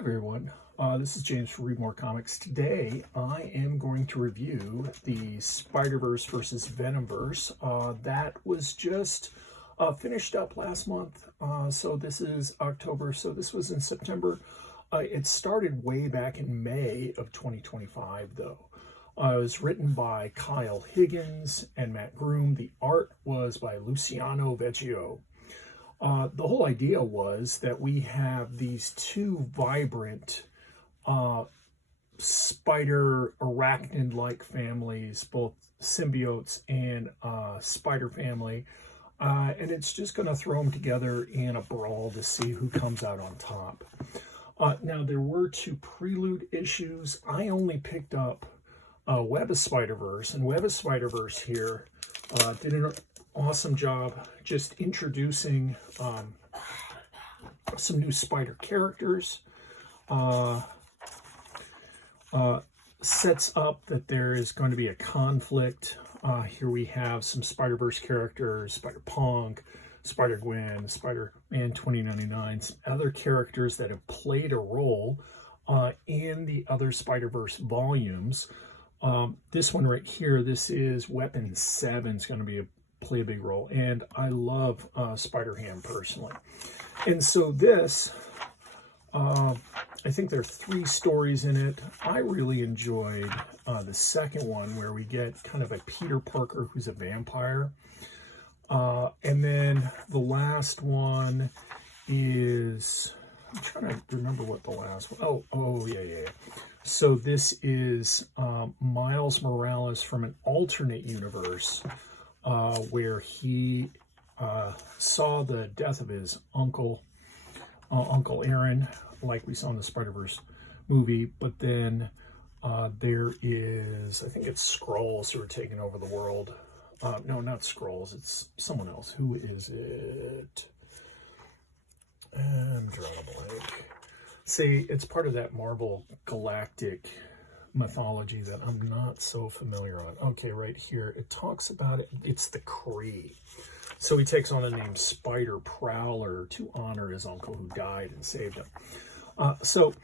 everyone, this is James from Read More Comics. Today I am going to review the Spider-Verse versus Venomverse. That was just finished up last month, so this is October, so this was in September. It started way back in May of 2025 though. It was written by Kyle Higgins and Matt Groom. The art was by Luciano Vecchio. The whole idea was that we have these two vibrant spider arachnid-like families, both symbiotes and spider family, and it's just going to throw them together in a brawl to see who comes out on top. Now, there were two prelude issues. I only picked up Web of Spider-Verse, and Web of Spider-Verse here did an awesome job just introducing some new spider characters. Sets up that there is going to be a conflict. Here we have some Spider-Verse characters, Spider-Punk, Spider-Gwen, Spider-Man 2099, some other characters that have played a role in the other Spider-Verse volumes. This one right here, this is Weapon 7, is going to play a big role, and I love Spider-Ham personally. And so this, I think there are 3 stories in it. I really enjoyed the second one where we get kind of a Peter Parker who's a vampire. And then the last one is, I'm trying to remember what the last one, yeah. So this is Miles Morales from an alternate universe where he saw the death of his uncle, Uncle Aaron, like we saw in the Spider-Verse movie. But then there is, I think it's Skrulls who are taking over the world. No, not Skrulls. It's someone else. Who is it? I'm drawing a blank. See, it's part of that Marvel galactic mythology that I'm not so familiar on. Okay, right here, it talks about it. It's the Kree. So he takes on the name Spider Prowler to honor his uncle who died and saved him. So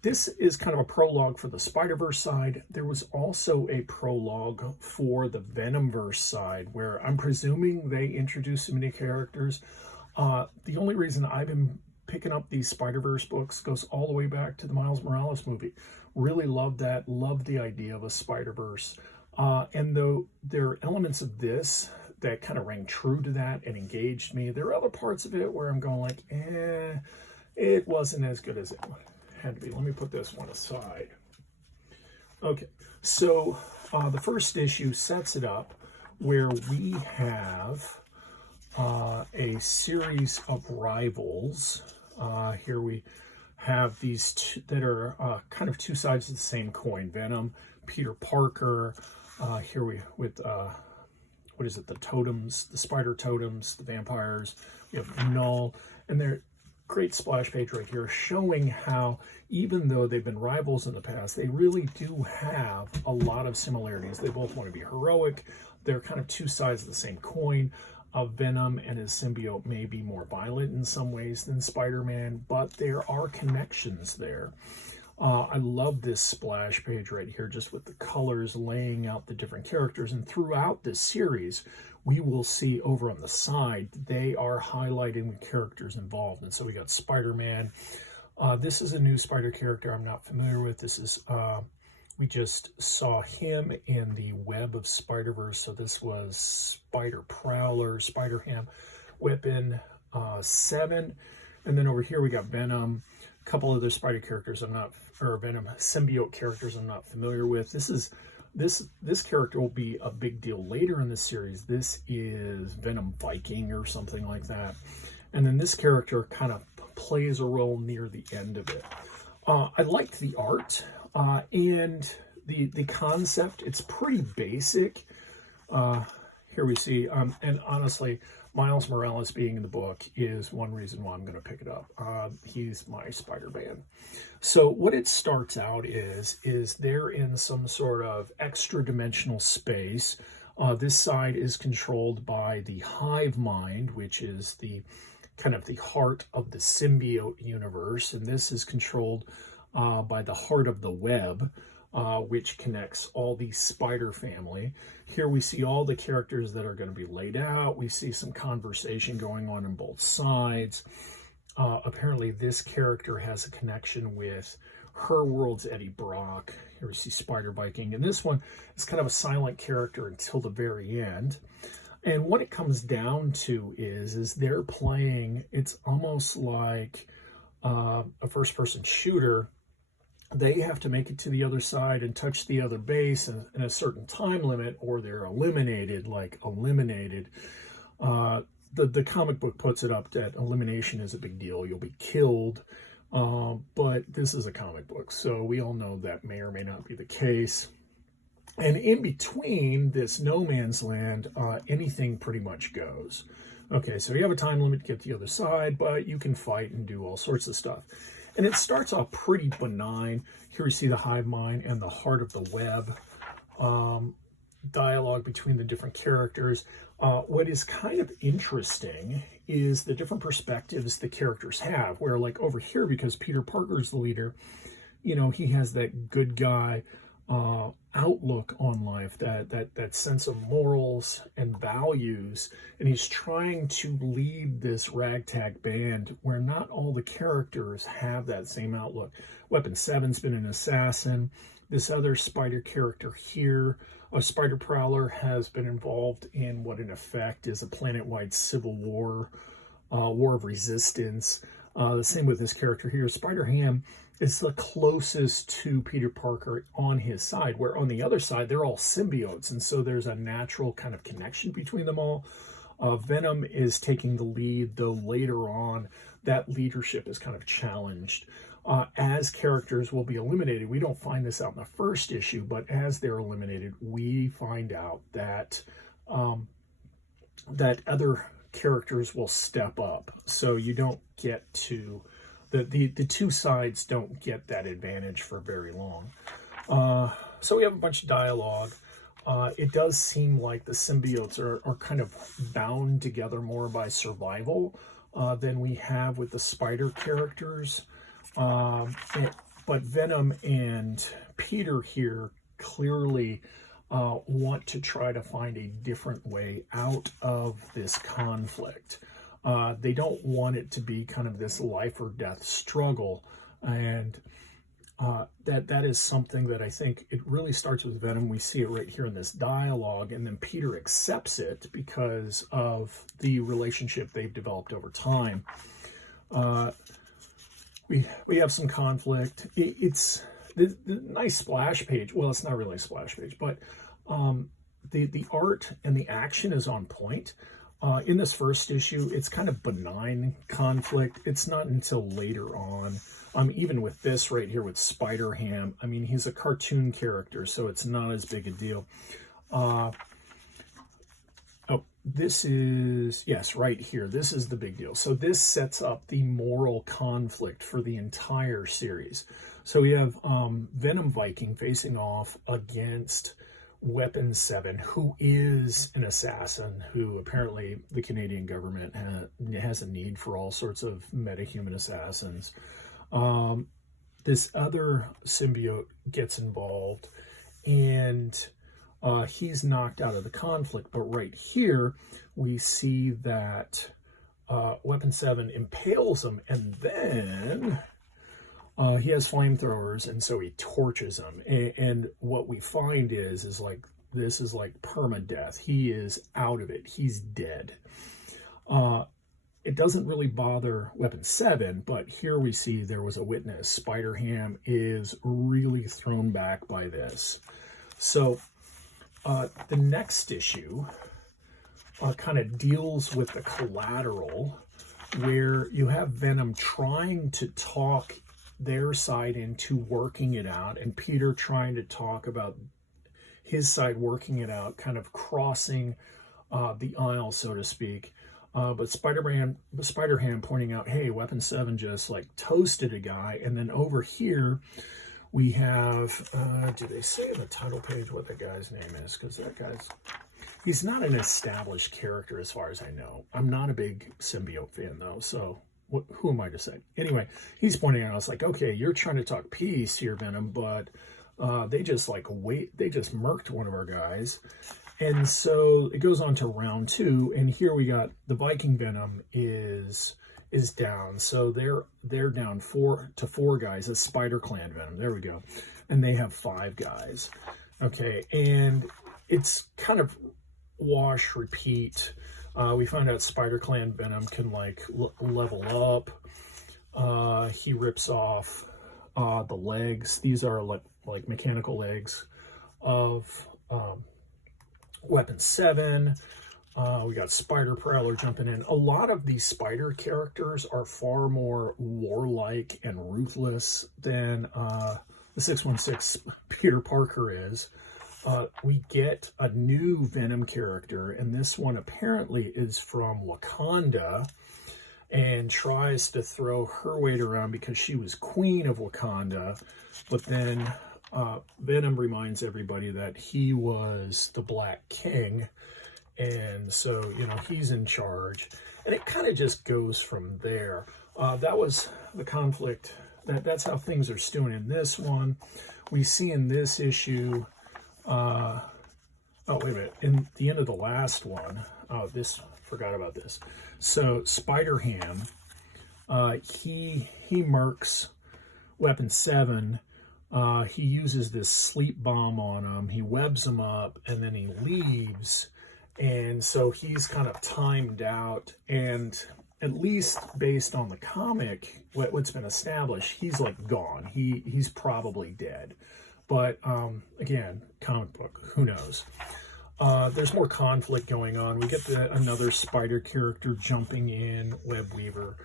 this is kind of a prologue for the Spider-Verse side. There was also a prologue for the Venomverse side where I'm presuming they introduced so many characters. The only reason I've been picking up these Spider-Verse books goes all the way back to the Miles Morales movie. Really loved that, loved the idea of a Spider-Verse. And though there are elements of this that kind of rang true to that and engaged me, there are other parts of it where I'm going like, it wasn't as good as it had to be. Let me put this one aside. Okay, so the first issue sets it up where we have a series of rivals. Here we have these two that are kind of two sides of the same coin. Venom, Peter Parker. Here we with what is it? The totems, the Spider-Totems, the vampires. We have Null, and they're great splash page right here showing how even though they've been rivals in the past, they really do have a lot of similarities. They both want to be heroic. They're kind of two sides of the same coin. Venom and his symbiote may be more violent in some ways than Spider-Man, but there are connections there. I love this splash page right here, just with the colors laying out the different characters. And throughout this series, we will see over on the side, they are highlighting the characters involved. And so we got Spider-Man. This is a new Spider character I'm not familiar with. This is, we just saw him in the Web of Spider-Verse. So this was Spider Prowler, Spider-Ham, Weapon 7. And then over here we got Venom. A couple other Spider characters Venom symbiote characters I'm not familiar with. This character will be a big deal later in the series. This is Venom Viking or something like that. And then this character kind of plays a role near the end of it. I liked the art and the concept. It's pretty basic. Here we see, and honestly, Miles Morales being in the book is one reason why I'm going to pick it up. He's my Spider-Man. So what it starts out is they're in some sort of extra dimensional space. This side is controlled by the hive mind, which is the kind of the heart of the symbiote universe, and this is controlled by the heart of the web, which connects all the spider family. Here we see all the characters that are going to be laid out. We see some conversation going on both sides. Apparently this character has a connection with her world's Eddie Brock. Here we see Spider Viking, and this one is kind of a silent character until the very end. And what it comes down to is they're playing, it's almost like a first-person shooter. They have to make it to the other side and touch the other base in a certain time limit, or they're eliminated, The comic book puts it up that elimination is a big deal. You'll be killed. But this is a comic book, so we all know that may or may not be the case. And in between this no man's land, anything pretty much goes. Okay, so you have a time limit to get to the other side, but you can fight and do all sorts of stuff. And it starts off pretty benign. Here we see the hive mind and the heart of the web. Dialogue between the different characters. What is kind of interesting is the different perspectives the characters have, where like over here, because Peter Parker's the leader, you know, he has that good guy outlook on life, that sense of morals and values, and he's trying to lead this ragtag band where not all the characters have that same outlook. Weapon 7's been an assassin. This other spider character here, a spider prowler, has been involved in what in effect is a planet-wide civil war, war of resistance. The same with this character here. Spider-Ham is the closest to Peter Parker on his side, where on the other side, they're all symbiotes, and so there's a natural kind of connection between them all. Venom is taking the lead, though later on, that leadership is kind of challenged. As characters will be eliminated, we don't find this out in the first issue, but as they're eliminated, we find out that that other characters will step up. So you don't get to, the two sides don't get that advantage for very long. So we have a bunch of dialogue. It does seem like the symbiotes are kind of bound together more by survival than we have with the spider characters. But Venom and Peter here clearly want to try to find a different way out of this conflict. They don't want it to be kind of this life or death struggle, and that is something that I think it really starts with Venom. We see it right here in this dialogue, and then Peter accepts it because of the relationship they've developed over time. We have some conflict. It's the nice splash page. Well, it's not really a splash page, but the art and the action is on point. In this first issue, it's kind of benign conflict. It's not until later on, even with this right here with Spider-Ham, I mean, he's a cartoon character, so it's not as big a deal. This is, yes, right here. This is the big deal. So this sets up the moral conflict for the entire series. So we have Venom Viking facing off against Weapon 7, who is an assassin, who apparently the Canadian government has a need for all sorts of metahuman assassins. This other symbiote gets involved, and he's knocked out of the conflict. But right here, we see that Weapon 7 impales him, and then he has flamethrowers, and so he torches him. And what we find is like, this is like permadeath. He is out of it. He's dead. It doesn't really bother Weapon 7, but here we see there was a witness. Spider-Ham is really thrown back by this. So the next issue kind of deals with the collateral, where you have Venom trying to talk their side into working it out, and Peter trying to talk about his side working it out, kind of crossing the aisle, so to speak. But Spider-Ham pointing out, hey, Weapon 7 just like toasted a guy. And then over here we have, do they say in the title page what the guy's name is? Because that guy's, He's not an established character as far as I know. I'm not a big symbiote fan though, so who am I to say? Anyway, he's pointing out, I was like, okay, you're trying to talk peace here, Venom, but they just they just murked one of our guys. And so it goes on to round 2, and here we got the Viking Venom is down. So they're down 4 guys. That's Spider Clan Venom. There we go. And they have 5 guys. Okay, and it's kind of wash, repeat. We find out Spider Clan Venom can like level up. He rips off the legs. These are like mechanical legs of Weapon 7. We got Spider Prowler jumping in. A lot of these spider characters are far more warlike and ruthless than the 616 Peter Parker is. We get a new Venom character, and this one apparently is from Wakanda and tries to throw her weight around because she was queen of Wakanda, but then Venom reminds everybody that he was the Black King, and so, you know, he's in charge, and it kind of just goes from there. That was the conflict. That's how things are stewing in this one. We see in this issue, oh, wait a minute, in the end of the last one, forgot about this. So Spider-Ham, he murks Weapon 7. He uses this sleep bomb on him. He webs him up, and then he leaves. And so he's kind of timed out, and at least based on the comic, what's been established, he's like gone. He's probably dead. But again, comic book, who knows? There's more conflict going on. We get another spider character jumping in, Web Weaver.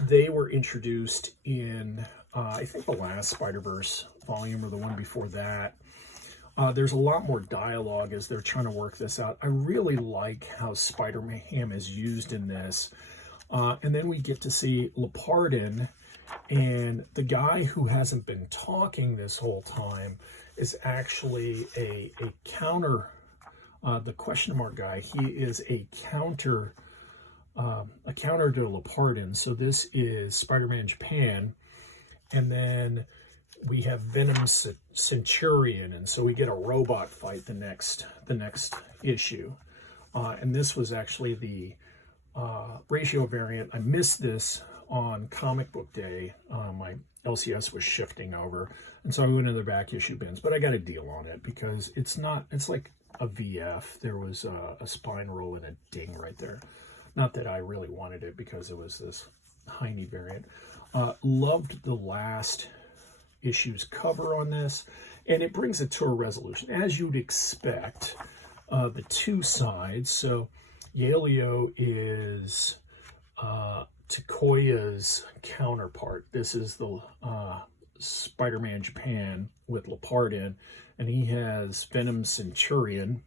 They were introduced in, I think, the last Spider-Verse volume or the one before that. There's a lot more dialogue as they're trying to work this out. I really like how Spider-Ham is used in this. And then we get to see Lepardin, and the guy who hasn't been talking this whole time is actually a counter, the question mark guy. He is a counter to Lepardin. So this is Spider-Man Japan, and then we have Venom Centurion, and so we get a robot fight the next issue. And this was actually the ratio variant. I missed this on comic book day. My LCS was shifting over, and so I went into the back issue bins, but I got a deal on it because it's like a VF. There was a spine roll and a ding right there. Not that I really wanted it because it was this Heine variant. Loved the last issue's cover on this, and it brings it to a resolution as you'd expect. The two sides, so Yaleo is Takoya's counterpart. This is the Spider-Man Japan with Lepardin, and he has Venom Centurion.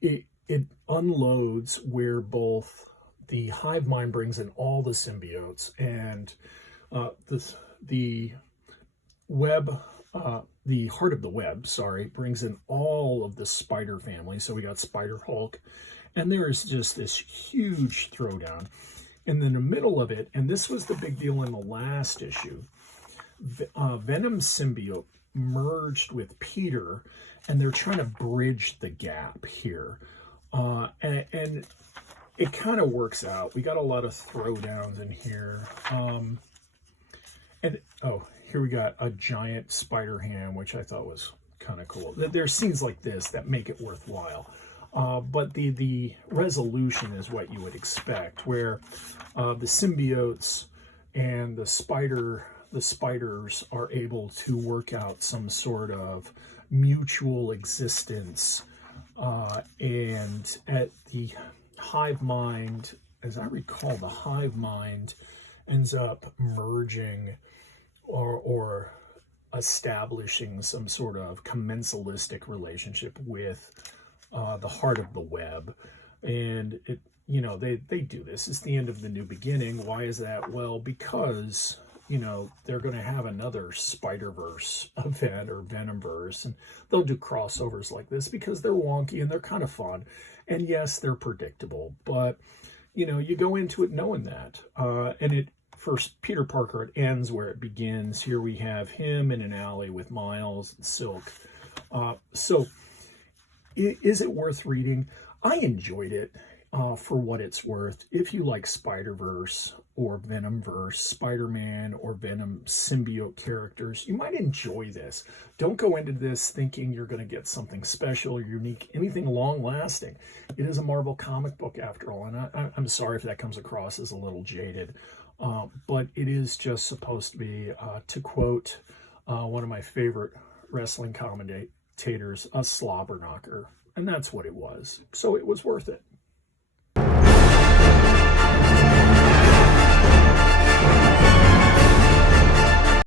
It unloads where both the hive mind brings in all the symbiotes, and the web, the heart of the web, brings in all of the spider family. So we got Spider Hulk, and there's just this huge throwdown. And in the middle of it, and this was the big deal in the last issue, Venom symbiote merged with Peter, and they're trying to bridge the gap here. And it kind of works out. We got a lot of throwdowns in here. And here we got a giant Spider-Ham, which I thought was kind of cool. There's scenes like this that make it worthwhile. But the resolution is what you would expect, where the symbiotes and the spiders are able to work out some sort of mutual existence. And at the hive mind, as I recall, the hive mind ends up merging or establishing some sort of commensalistic relationship with the heart of the web. And it, they do this. It's the end of the new beginning. Why is that? Well, because you know, they're going to have another Spider-Verse event or Venomverse, and they'll do crossovers like this because they're wonky and they're kind of fun. And yes, they're predictable, but, you know, you go into it knowing that. And it, for Peter Parker, it ends where it begins. Here we have him in an alley with Miles and Silk. So is it worth reading? I enjoyed it for what it's worth. If you like Spider-Verse or Venomverse, Spider-Man or Venom symbiote characters, you might enjoy this. Don't go into this thinking you're going to get something special or unique, anything long-lasting. It is a Marvel comic book after all, and I'm sorry if that comes across as a little jaded, but it is just supposed to be, to quote one of my favorite wrestling commentators, a slobber knocker, and that's what it was. So it was worth it.